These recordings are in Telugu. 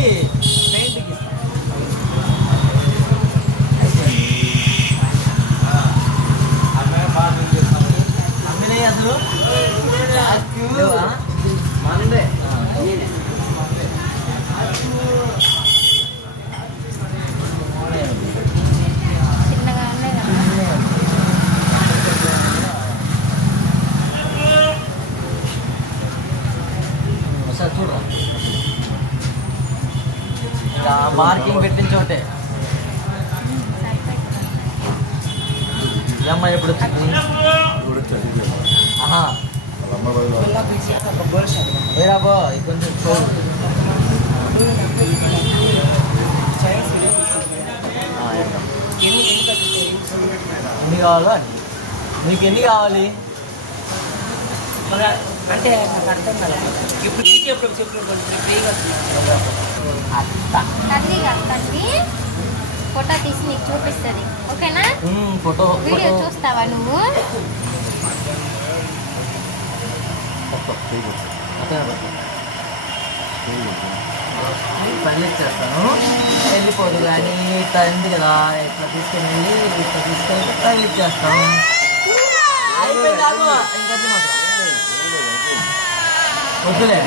పెయింట్కి అమ్మినాయి అసలు మందే ఒకసారి చూడరా ఇంకా మార్కింగ్ పెట్టిన చోటే అమ్మాయి ఎప్పుడు వచ్చింది ఏరాబో కొంచెం ఎన్ని కావాలో అండి మీకు ఎన్ని కావాలి అంటే నాకు అర్థం కదా ఇప్పుడు తీసేప్పుడు ఫోటో తీసి నీకు చూపిస్తుంది ఓకేనా ఫోటో వీడియో చూస్తావా నువ్వు పని చేస్తాను వెళ్ళిపోదు కానీ ఇట్లా ఉంది కదా ఇట్లా తీసుకొని వెళ్ళి ఇట్లా తీసుకొని పని చేస్తాను అయిపోయింది ఇంకొద్ది మాత్రం వద్దులే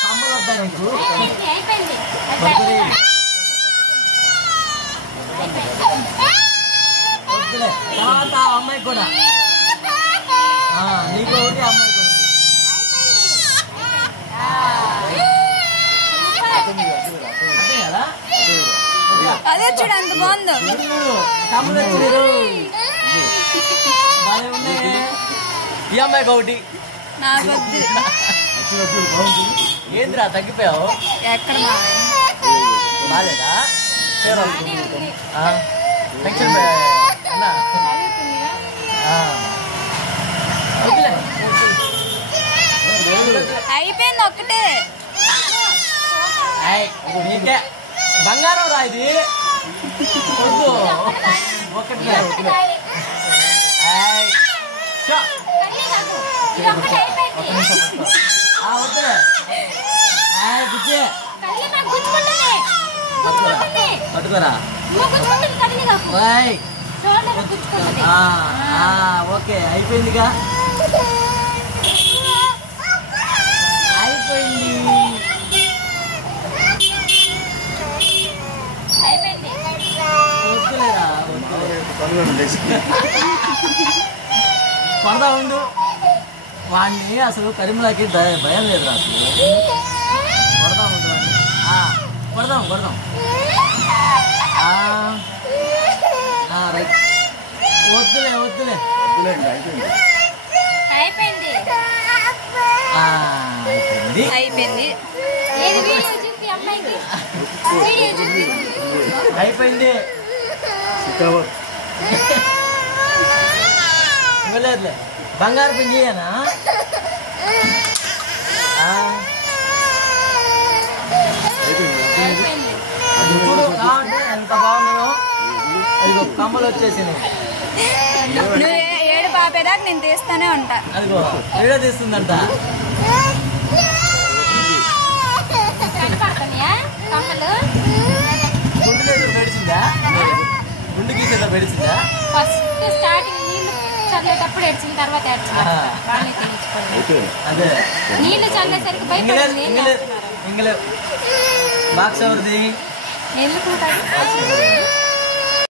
కమ్మలు వద్దా నీకు వద్దులే తర్వాత అమ్మాయికి కూడా నీకు ఒకటి అమ్మాయికి ఒకటి అదే కదా అదే చూడు అంత బాగుందో కమ్మలు వచ్చారు బాగా ఉన్నాయి ఈ అమ్మాయికి ఒకటి నాకు ఏంద్రా తగ్గిపోయావు ఎక్కడ బాగాలేదా అయిపోయింది ఒక్కటే నీకే బంగారం రా ఇది వద్దు ఒకటి వద్దులే పట్టుకోరా ఓకే అయిపోయిందిగా అయిపోయింది వద్దులేరా పడదా ఉండు వాడిని అసలు కరీంలాకి భయం లేదురా అసలు కొడదాం ఉండు కొడదాం రైట్ వద్దులే అయిపోయింది అయిపోయింది ఇవ్వలేదులే బంగారు పిండియేనా ఇప్పుడు కావంటే ఎంత బాగున్నాయో అదిగో కమ్మలు వచ్చేసినాయి నువ్వు ఏడు పాపేదాకా నేను తీస్తానే ఉంటా అదిగో వీడియో తీస్తుందంట గుండు గీసేదా పెడిచిందా ఫస్ట్ స్టార్టింగ్ నీళ్ళు చల్లేటప్పుడు ఏడ్చిన తర్వాత అదే నీళ్ళు చల్లేసరికి ఇంగలే బాక్స్ ఎవరిది ఎందుకు